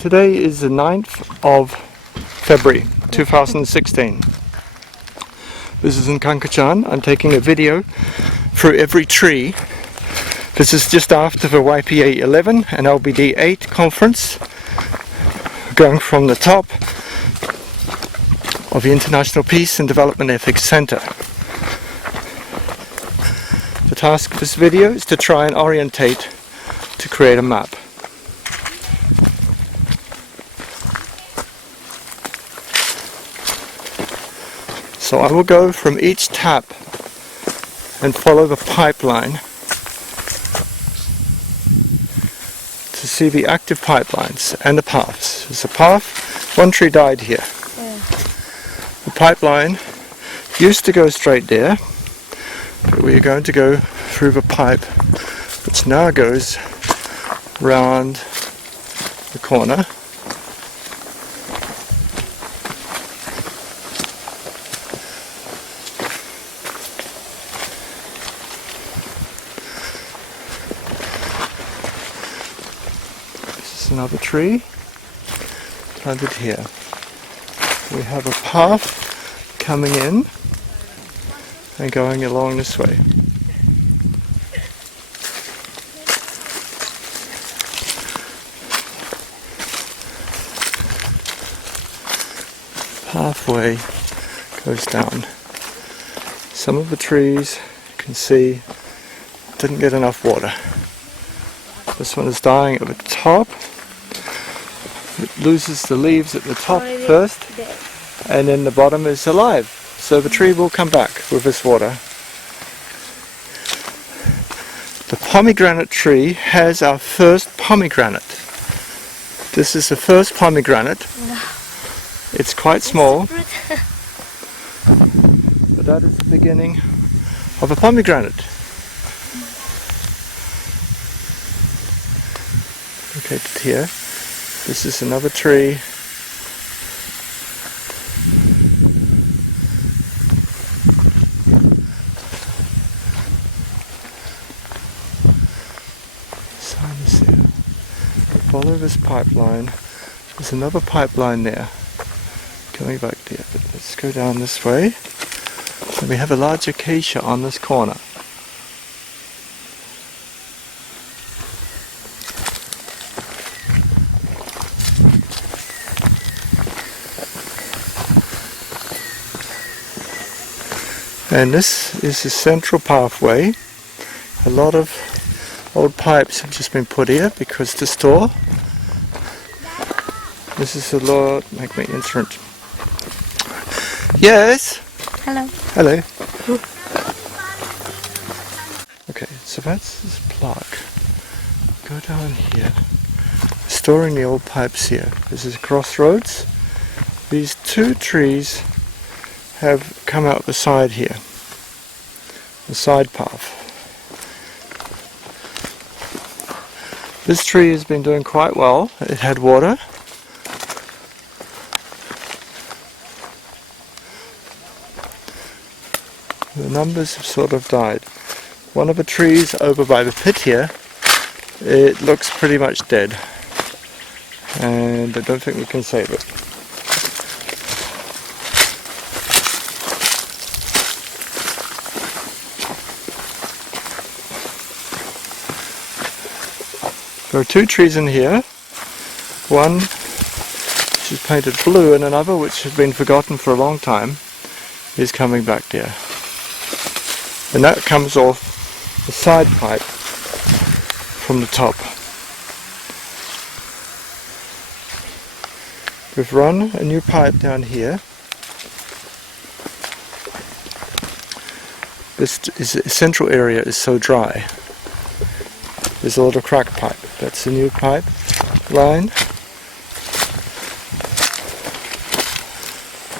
Today is the 9th of February 2016. This is in Kankachan. I'm taking a video through every tree. This is just after the YPA 11 and LBD 8 conference, going from the top of the International Peace and Development Ethics Center. The task of this video is to try and orientate to create a map. So I will go from each tap and follow the pipeline to see the active pipelines and the paths. There's a path, one tree died here. The pipeline used to go straight there, but we are going to go through the pipe which now goes round the corner. Another tree planted here. We have a path coming in and going along this way. Pathway goes down. Some of the trees you can see didn't get enough water. This one is dying at the top. It loses the leaves at the top first, and then the bottom is alive. So the tree will come back with this water. The pomegranate tree has our first pomegranate. This is the first pomegranate. It's quite small, but that is the beginning of a pomegranate. Located here. This is another tree. Sinus here. Follow this pipeline. There's another pipeline there. Coming back there. But let's go down this way. And we have a large acacia on this corner. And this is the central pathway. A lot of old pipes have just been put here because to store. This is a lot, make me instrument. Yes? Hello. Hello. Okay, so that's this plaque. Go down here. Storing the old pipes here. This is crossroads. These two trees have come out the side here, the side path. This tree has been doing quite well. It had water. The numbers have sort of died. One of the trees over by the pit here, it looks pretty much dead, and I don't think we can save it. There are two trees in here, one which is painted blue and another which has been forgotten for a long time is coming back there. And that comes off the side pipe from the top. We've run a new pipe down here. This central area is so dry. There's a lot of crack pipe. That's a new pipe line.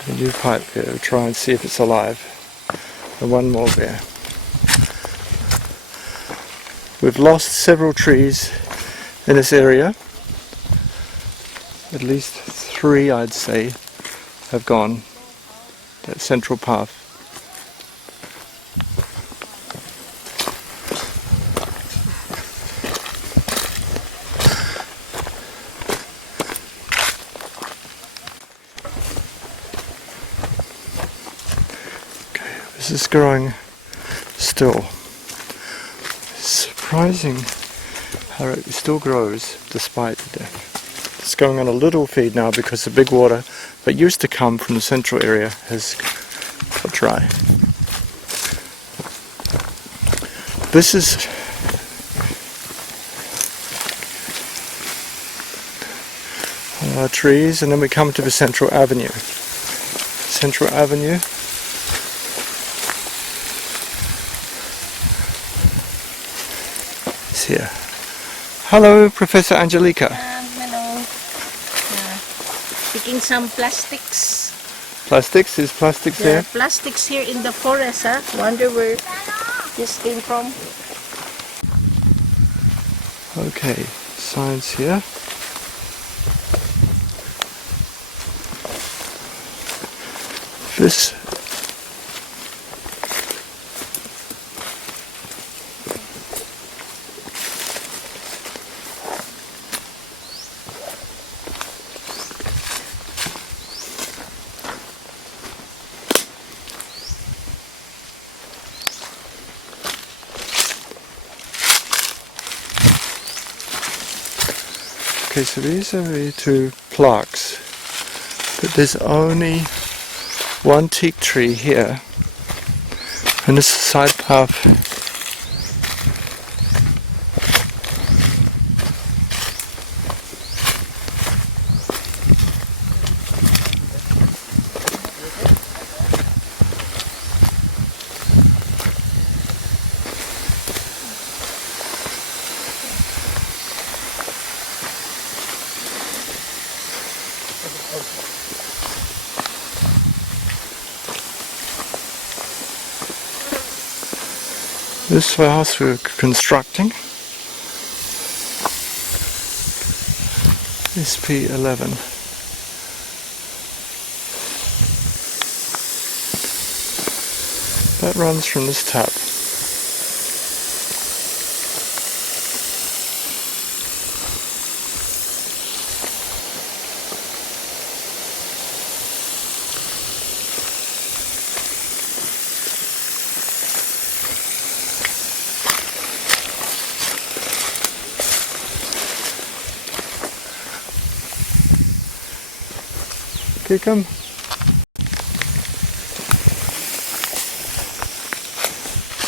A new pipe here. We'll try and see if it's alive. And one more there. We've lost several trees in this area. At least 3, I'd say, have gone. That central path. This is growing still. Surprising how it still grows despite the death. It's going on a little feed now because the big water that used to come from the central area has got dry. This is trees, and then we come to the Central Avenue. Central Avenue is here. Hello, Professor Angelica. Hello. Picking some plastics. Plastics? Is plastics There here? are plastics here in the forest, huh? Wonder where this came from. Okay, signs here. This okay, so these are the two plaques, but there's only one teak tree here, and this is a side path. This house we're constructing is P11. That runs from this tap. Okay, come.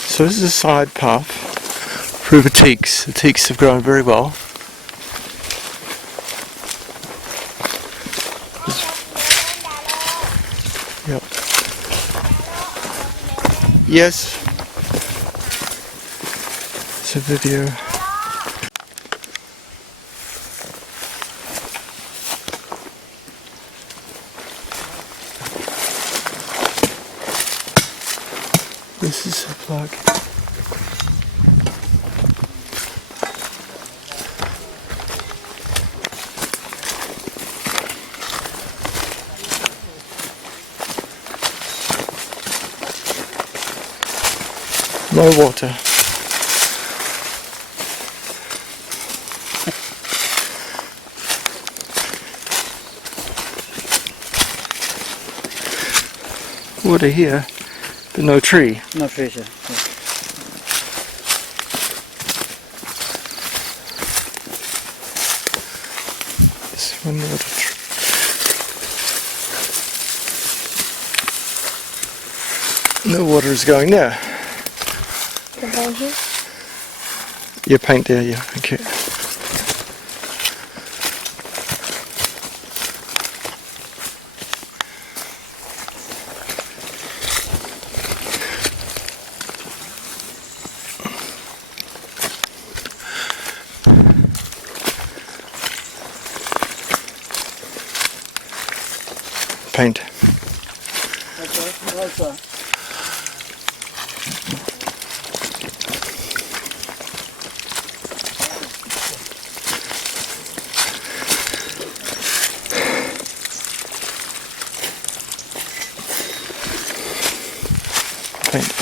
So this is a side path through the teaks. The teaks have grown very well. Yep. Yes. It's a video. This is a plug. No water. Water here, but no tree. No treasure. This one water tree. No water is going there. The bone here? Yeah, paint there, yeah, okay. Paint. Paint.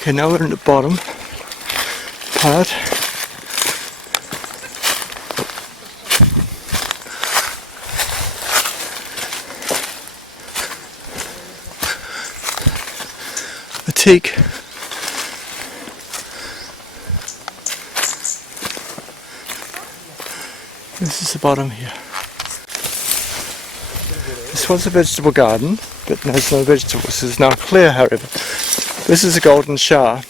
Okay, now we're in the bottom part. teak. This is the bottom here. This was a vegetable garden, but there's no vegetables. It's now clear, however. This is a golden shower.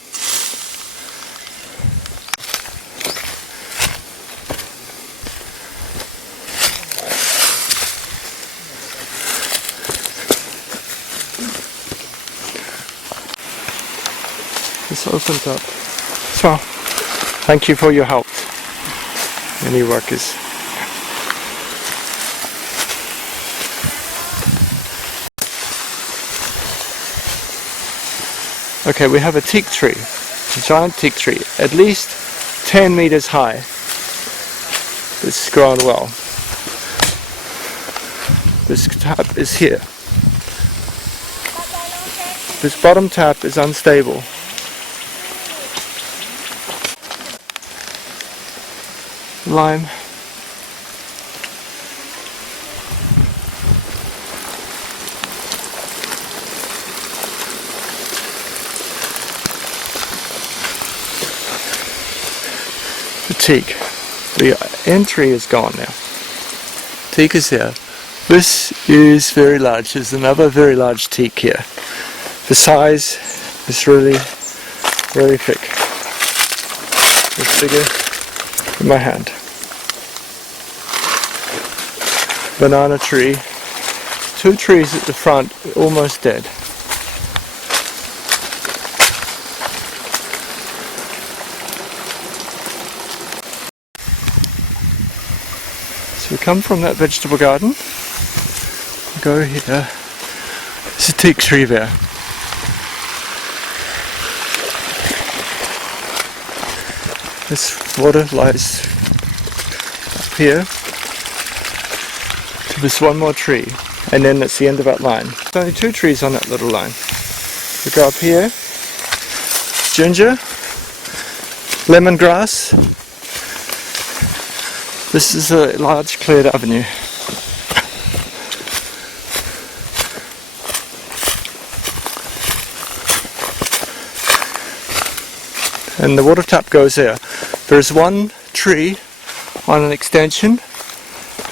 This opened up. So, thank you for your help, many workers. Okay, we have a teak tree, a giant teak tree, at least 10 meters high. It's grown well. This tap is here. This bottom tap is unstable. Lime. The teak. The entry is gone now. Teak is here. This is very large. There's another very large teak here. The size is really, really thick. It's bigger than my hand. Banana tree. 2 trees at the front, almost dead. So we come from that vegetable garden, go here, there's a teak tree there. This water lies up here to this one more tree, and then that's the end of that line. There's only 2 trees on that little line. We go up here, ginger, lemongrass. This is a large cleared avenue. And the water tap goes there. There's 1 tree on an extension,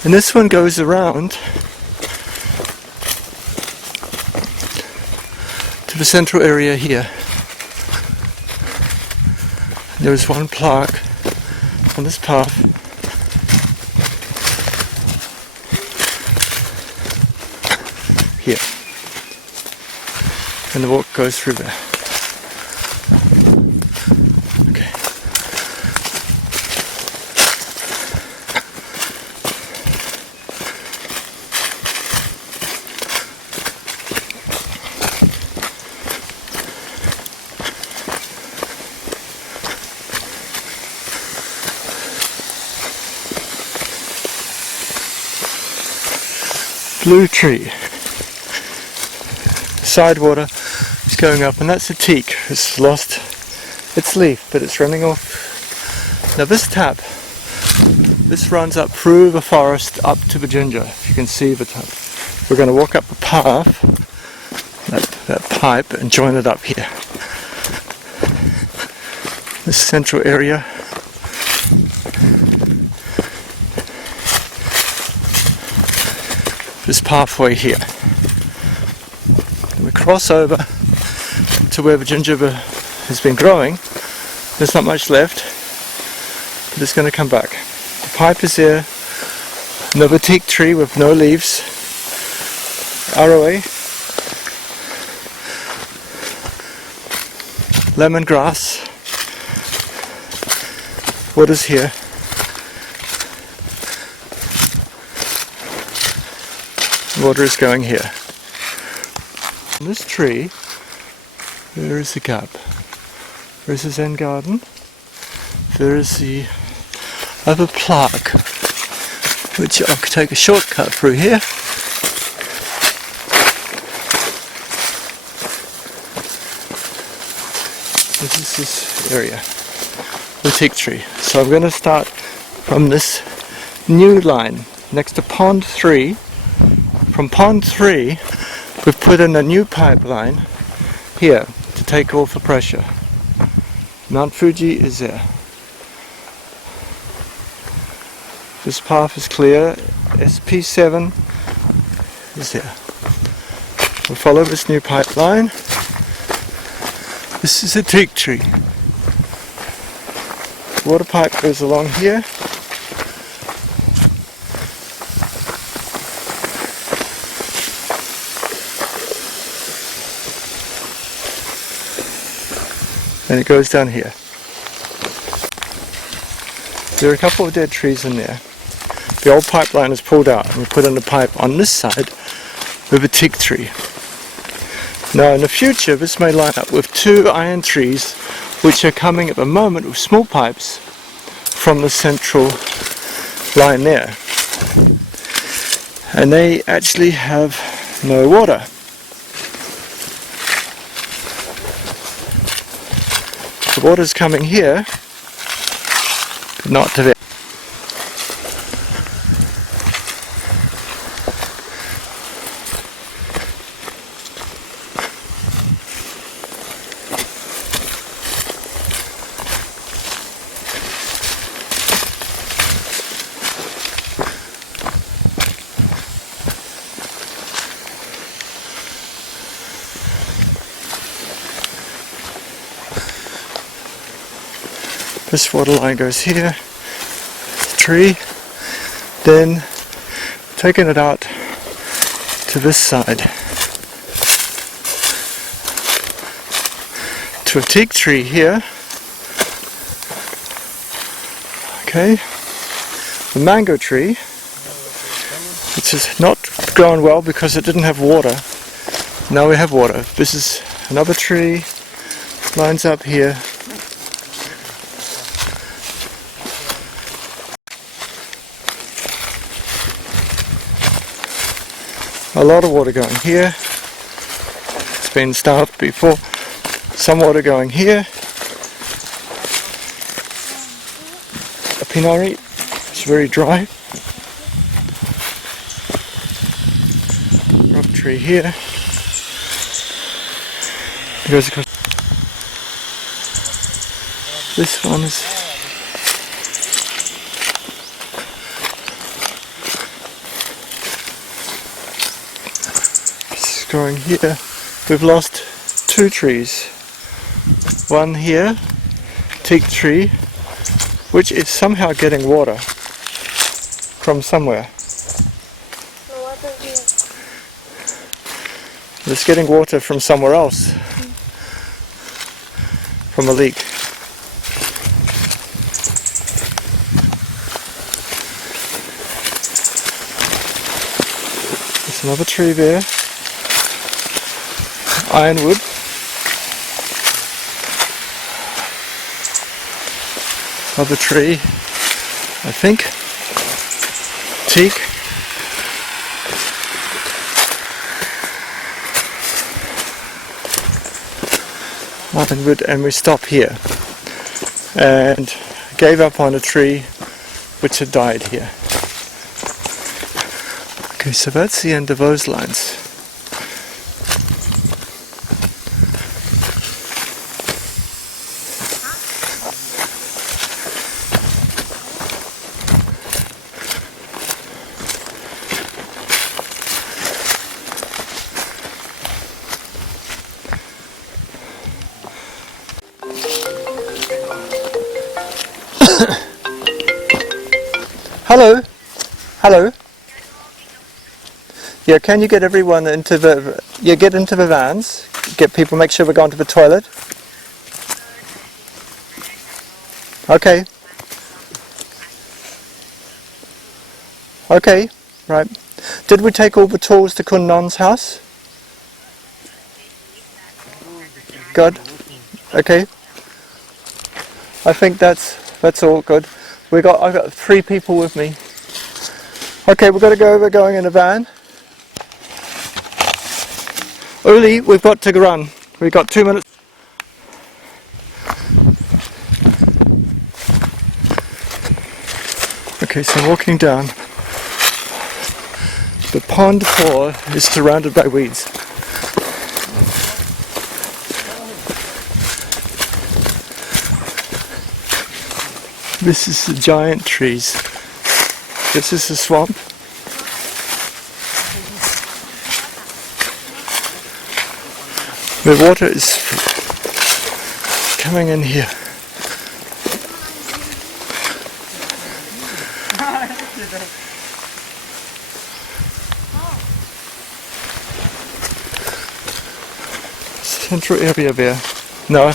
and this one goes around to the central area here. There's 1 plaque on this path. Here. And the walk goes through there. Okay. Blue tree. Side water is going up, and that's a teak. It's lost its leaf, but it's running off. Now this tap, this runs up through the forest up to the ginger. If you can see the tap. We're going to walk up the path, that pipe, and join it up here. This central area. This pathway here. We cross over to where the ginger has been growing. There's not much left, but it's going to come back. The pipe is there. Another teak tree with no leaves. ROA. Lemongrass. Water's here. Water is going here. On this tree, there is a gap. There is a Zen garden. There is the other plaque, which I could take a shortcut through here. This is this area, the teak tree. So I'm going to start from this new line next to pond 3. From pond 3, we've put in a new pipeline here to take off the pressure. Mount Fuji is there. This path is clear. SP7 is there. We'll follow this new pipeline. This is a teak tree. Water pipe goes along here. And it goes down here. There are a couple of dead trees in there. The old pipeline is pulled out and we put in a pipe on this side with a teak tree. Now in the future this may line up with 2 iron trees which are coming at the moment with small pipes from the central line there. And they actually have no water. The water's coming here, but not to there. This water line goes here, tree, then taking it out to this side to a teak tree here. Okay, the mango tree, which has not grown well because it didn't have water. Now we have water. This is another tree, lines up here. A lot of water going here. It's been starved before. Some water going here. A pinari. It's very dry. Rock tree here. It goes across. This one is going here. We've lost 2 trees. One here, teak tree, which is somehow getting water from somewhere. It's getting water from somewhere else, from a leak. There's another tree there. Ironwood. Another tree, I think. Teak. Ironwood, and we stop here. And gave up on a tree which had died here. Okay, so that's the end of those lines. Hello? Hello? Yeah, can you get everyone into the... Yeah, get into the vans. Get people, make sure we're going to the toilet. Okay. Okay, right. Did we take all the tools to Kun Non's house? Good. Okay. I think that's all good. I've got 3 people with me. Okay, we've got to go. We're going in a van. Uli, we've got to run. We've got 2 minutes. Okay, so walking down. The pond floor is surrounded by weeds. This is the giant trees. This is the swamp. The water is coming in here. Central area there. No.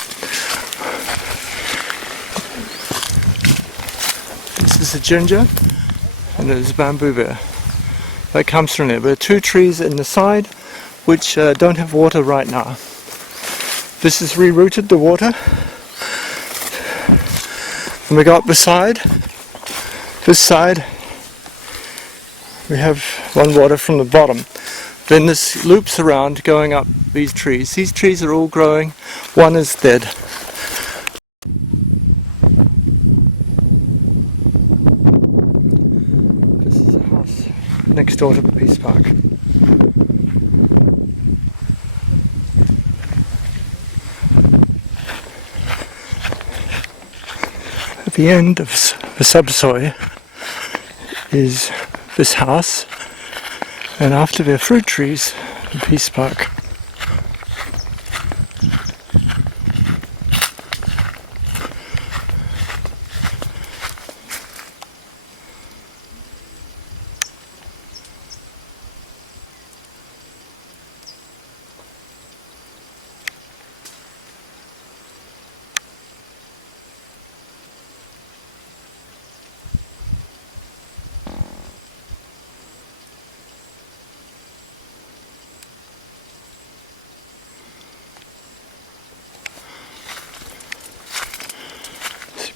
This is a ginger and there's bamboo there. That comes from there. There are two trees in the side which don't have water right now. This has rerouted the water. And we got this side, we have one water from the bottom. Then this loops around going up these trees. These trees are all growing. One is dead. This is a house next door to the Peace Park. At the end of the subsoil is this house, and after their fruit trees, the Peace Park.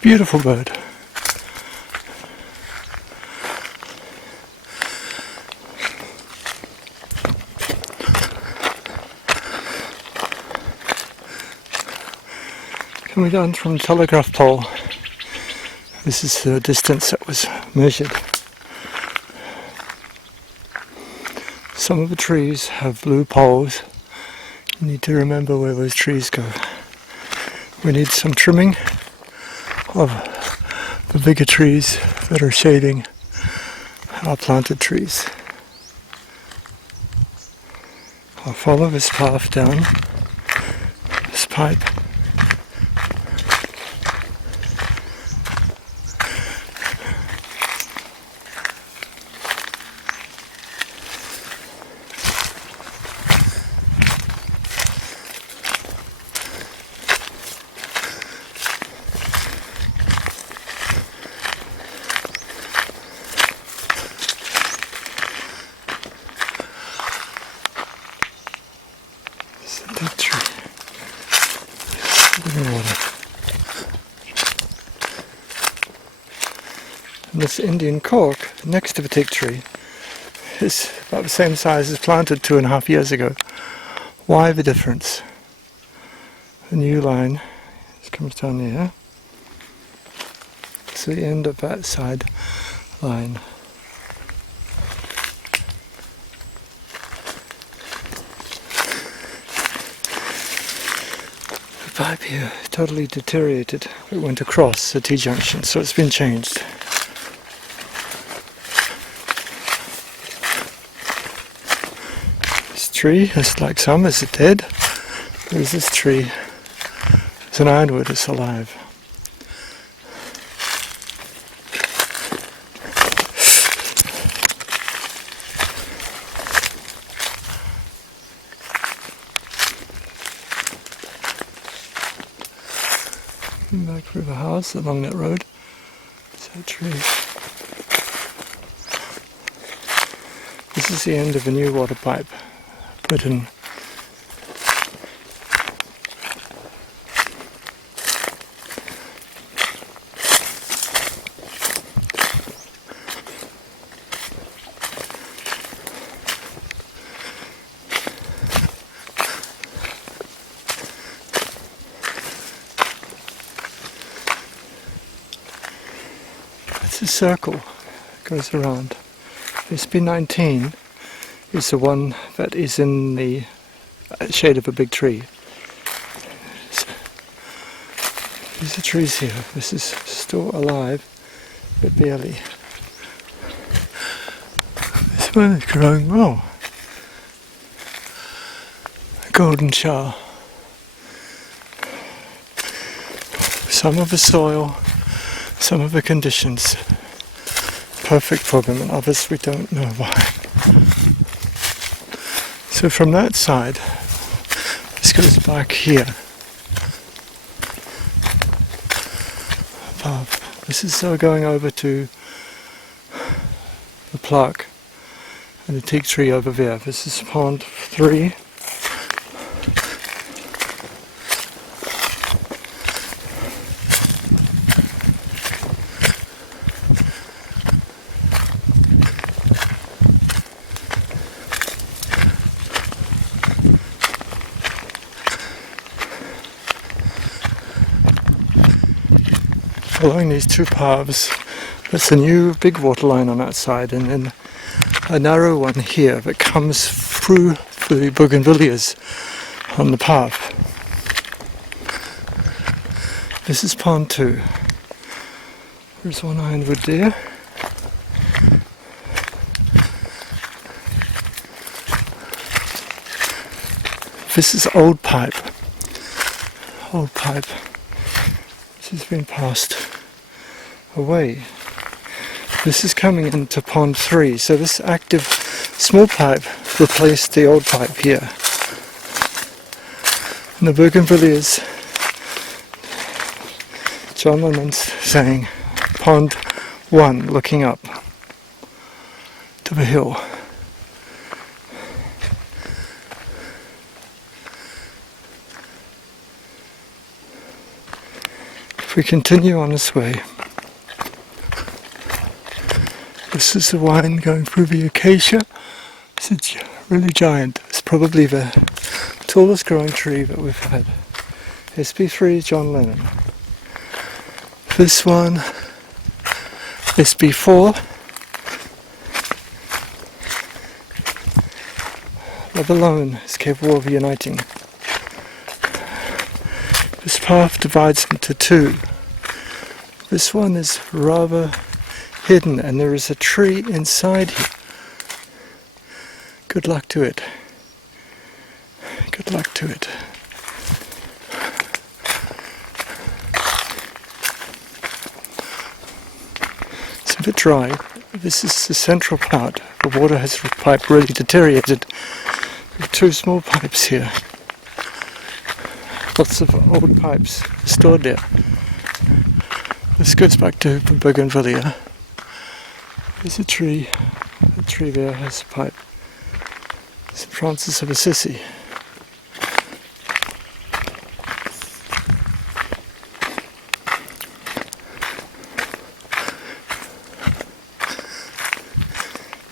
Beautiful bird. Coming down from the telegraph pole. This is the distance that was measured. Some of the trees have blue poles. You need to remember where those trees go. We need some trimming of the bigger trees that are shading our planted trees. I'll follow this path down this pipe. And this Indian cork next to the teak tree is about the same size as planted 2.5 years ago. Why the difference? The new line comes down there. It's the end of that side line. The pipe here totally deteriorated. It went across the T-junction, so it's been changed. This tree is like some, is it dead? There's this tree. It's an ironwood, it's alive. Back through the house along that road. It's that tree. This is the end of a new water pipe put in. It's a circle that goes around. SB19 is the one that is in the shade of a big tree. These are trees here. This is still alive, but barely. This one is growing well. A golden shower. Some of the soil, some of the conditions, perfect for them, and others we don't know why. So from that side, this goes back here. Above. This is going over to the plaque and the teak tree over there. This is pond 3. Following these two paths, there's a new big water line on that side, and then a narrow one here that comes through the bougainvilleas on the path. This is pond 2. There's one ironwood there. This is old pipe. Old pipe. This has been passed away. This is coming into pond 3, so this active small pipe replaced the old pipe here. And the bougainvilleas, John Lennon's saying pond 1 looking up to the hill. If we continue on this way, this is the vine going through the acacia. It's really giant. It's probably the tallest growing tree that we've had. SB3 John Lennon. This one, SB4. Love alone is capable of uniting. This path divides into 2. This one is rather hidden, and there is a tree inside here. Good luck to it. Good luck to it. It's a bit dry. This is the central part. The water has the pipe really deteriorated. There are 2 small pipes here. Lots of old pipes stored there. This goes back to Bougainvillea. There's a tree. The tree there has a pipe. St. Francis of Assisi.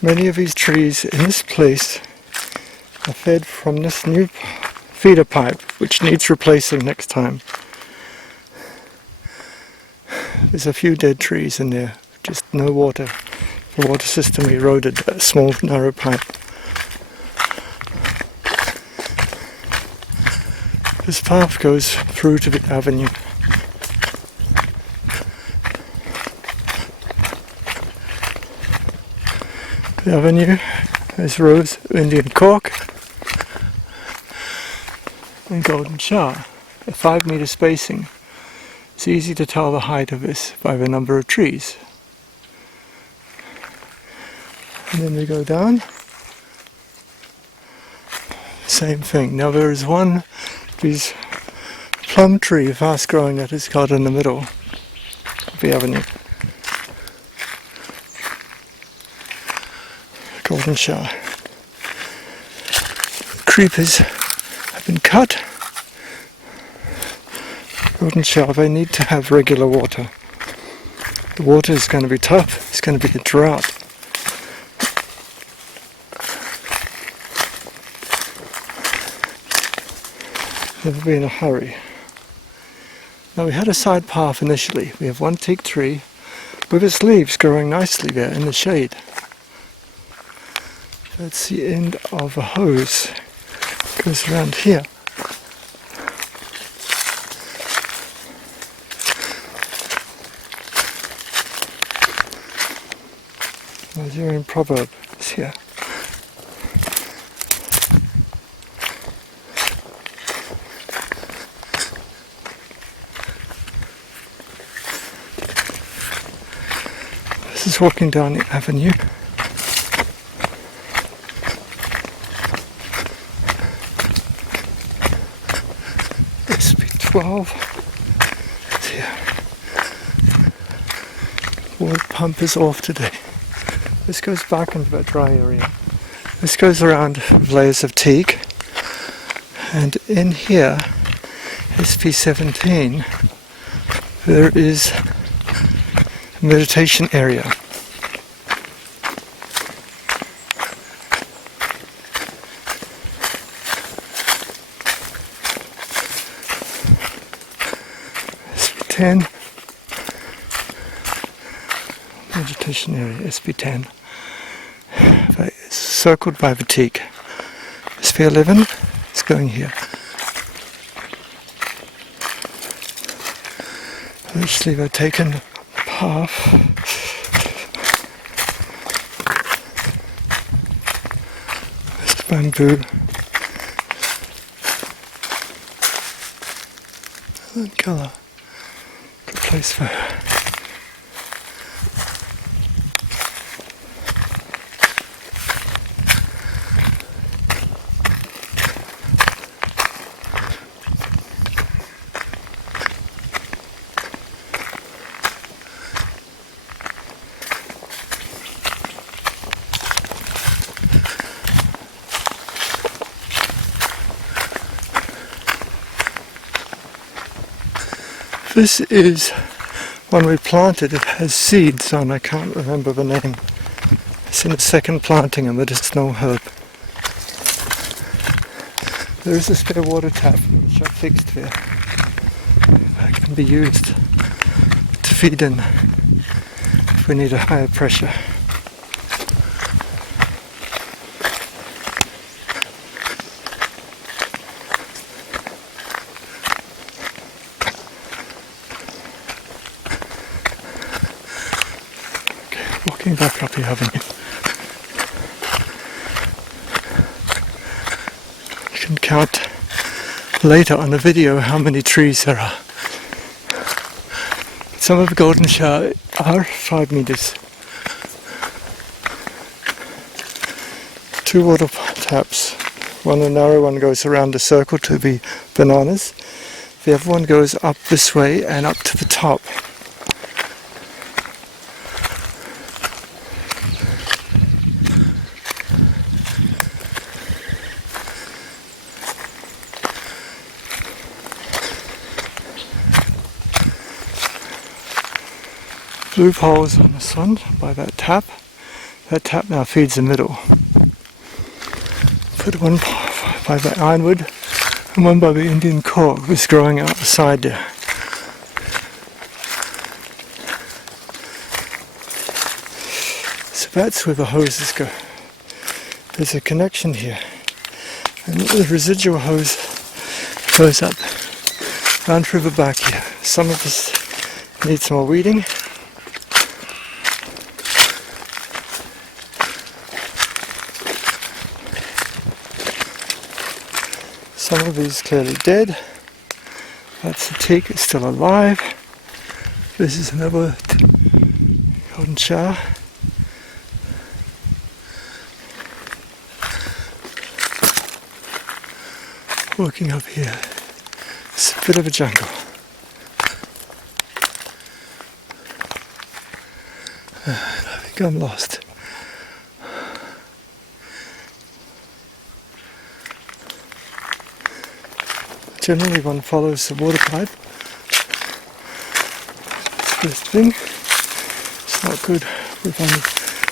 Many of these trees in this place are fed from this new feeder pipe, which needs replacing next time. There's a few dead trees in there, just no water. The water system eroded a small narrow pipe. This path goes through to the avenue. The avenue is rose, Indian cork, and golden shower. A 5-meter spacing. It's easy to tell the height of this by the number of trees. And then we go down. Same thing. Now there is one, this plum tree, fast growing, that is caught in the middle of the avenue. Golden shower. Creepers have been cut. Golden shower, they need to have regular water. The water is going to be tough. It's going to be a drought. Never be in a hurry. Now we had a side path initially. We have one teak tree with its leaves growing nicely there in the shade. That's the end of a hose. It goes around here. Nigerian proverb is here. This is walking down the avenue. SB12 is here. Water pump is off today. This goes back into that dry area. This goes around with layers of teak. And in here, SP17, there is a meditation area. SP10, meditation area, SP10. It's circled by the teak. SP11 is going here. Actually, they've taken a path this bamboo and colour. Good place for her. This is one we planted. It has seeds on. I can't remember the name. It's in the second planting and medicinal herb. There is a spare water tap which I fixed there. That can be used to feed in if we need a higher pressure. Walking back up the avenue. You can count later on the video how many trees there are. Some of the golden shower are 5 meters. 2 water taps. One, a narrow one, goes around the circle to the bananas. The other one goes up this way and up to the top. Blue poles on this one by that tap. That tap now feeds the middle. Put one by the ironwood and one by the Indian cork was growing out the side there. So that's where the hoses go. There's a connection here. And the residual hose goes up round through the back here. Some of this needs more weeding. Some of these clearly dead. That's the teak, it's still alive. This is another golden shower. Walking up here, it's a bit of a jungle. And I think I'm lost. Generally one follows the water pipe. First thing, it's not good with only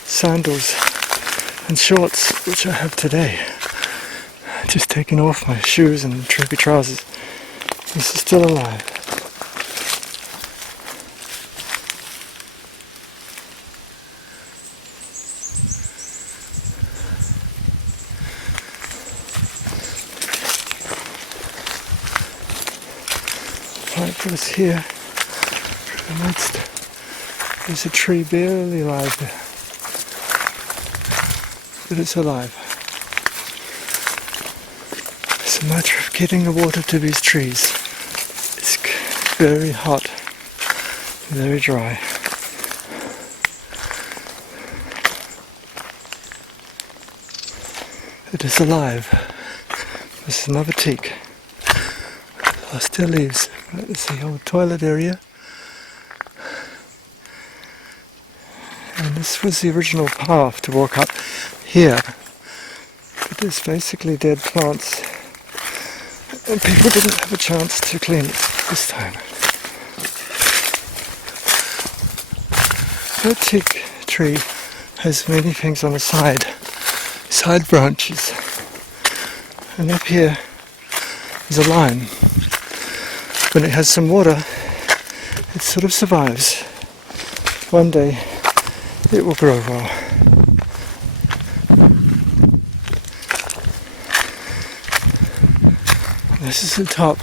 sandals and shorts, which I have today. Just taking off my shoes and trippy trousers. This is still alive. Pipe goes here through the midst. There's a tree barely alive there. but it's alive. It's a matter of getting the water to these trees. It's very hot, very dry. It is alive. This is another teak. Still leaves. It's the old toilet area. And this was the original path to walk up here. But it's basically dead plants. And people didn't have a chance to clean it this time. That teak tree has many things on the side branches. And up here is a lime. When it has some water, it sort of survives. One day it will grow well. This is the top.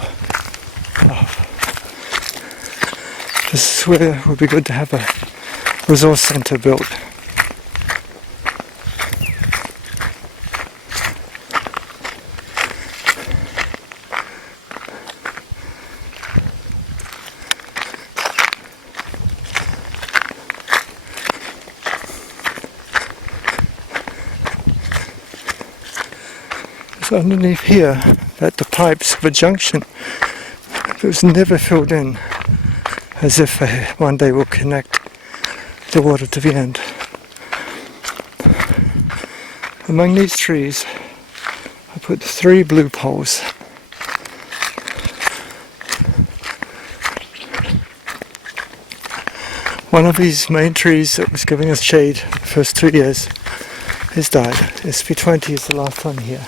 This is where it would be good to have a resource centre built. So underneath here, at the pipes of a junction, it was never filled in, as if one day we'll connect the water to the end. Among these trees, I put 3 blue poles. One of these main trees that was giving us shade the first 2 years has died. SP20 is the last one here.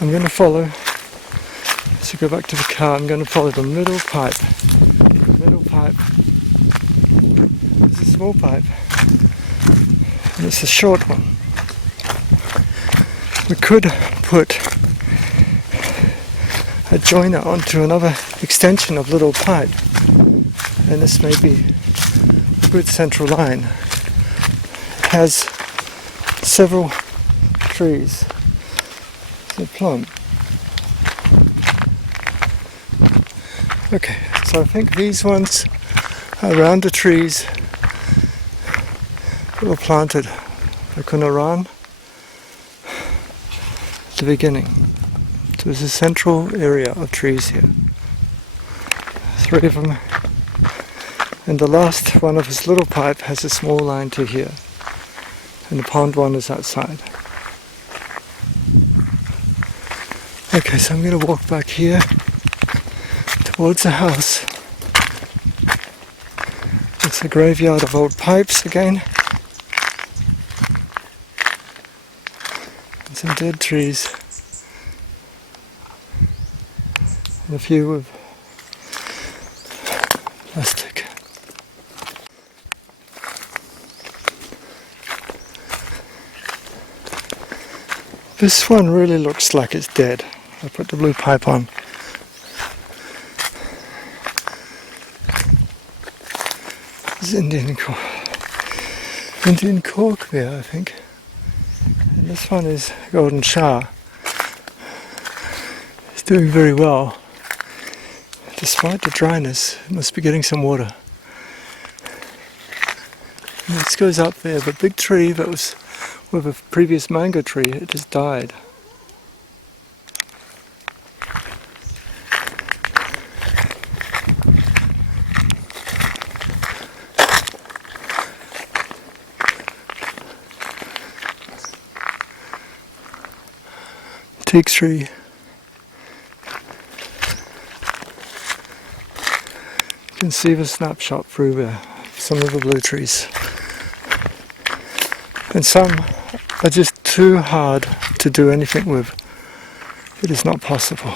I'm going to follow, so go back to the car, I'm going to follow the middle pipe. The middle pipe is a small pipe, and it's a short one. We could put a joiner onto another extension of little pipe, and this may be a good central line. It has several trees. The plum. Okay, so I think these ones are around the trees that were planted by Kunaran at the beginning. So there's a central area of trees here. 3 of them. And the last one of his little pipe has a small line to here. And the pond one is outside. Okay, so I'm going to walk back here towards the house. It's a graveyard of old pipes again. And some dead trees. And a few of plastic. This one really looks like it's dead. I put the blue pipe on. This is Indian cork there, I think. And this one is golden Shah. It's doing very well. Despite the dryness, it must be getting some water. And this goes up there, but big tree that was with a previous mango tree, it just died. Teak tree. You can see the snapshot through there, some of the blue trees. And some are just too hard to do anything with. It is not possible.